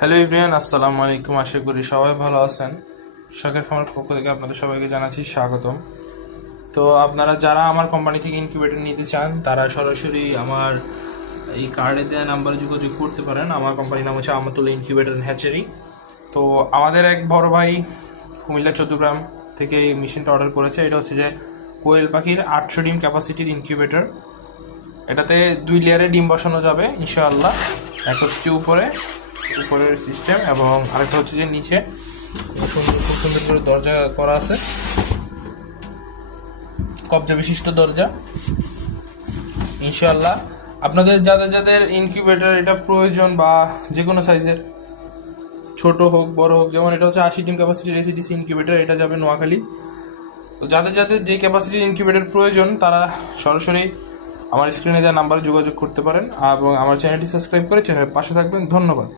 Hello everyone, আসসালামু আলাইকুম। আশা করি সবাই ভালো আছেন। শখের খামার পক্ষ থেকে আপনাদের সবাইকে জানাচ্ছি স্বাগতম। তো আপনারা যারা আমার কোম্পানি থেকে ইনকিউবেটর নিতে চান তারা সরাসরি আমার এই কার্ডে দেওয়া নাম্বারে যোগাযোগ করতে পারেন। আমার কোম্পানির নাম হচ্ছে আমাতুল্লাহ ইনকিউবেটর অ্যান্ড হ্যাচারি। তো আমাদের এক বড় ভাই কুমিল্লা চৌদ্দগ্রাম থেকে এই মেশিনটা অর্ডার করেছে। এটা হচ্ছে যে কোয়েল পাখির 800 ডিম ক্যাপাসিটির ইনকিউবেটর। এটাতে 2 লেয়ারে ডিম বসানো যাবে ইনশাআল্লাহ। এক হচ্ছে উপরের সিস্টেম এবং আরেকটা হচ্ছে যে নিচে খুব সুন্দর করে দরজা করা আছে, কবজা বিশিষ্ট দরজা ইনশাআল্লাহ। আপনাদের যাদের যাদের ইনকিউবেটর এটা প্রয়োজন বা যে কোনো সাইজের, ছোট হোক বড় হোক, যেমন এটা হচ্ছে 80 ডিম ক্যাপাসিটির এসিডিসি ইনকিউবেটর, এটা যাবে নোয়াখালী। তো যাদের যাদের যে ক্যাপাসিটির ইনকিউবেটর প্রয়োজন তারা সরাসরি আমার স্ক্রিনে দেওয়া নাম্বারে যোগাযোগ করতে পারেন এবং আমার চ্যানেলটি সাবস্ক্রাইব করে চ্যানেলের পাশে থাকবেন। ধন্যবাদ।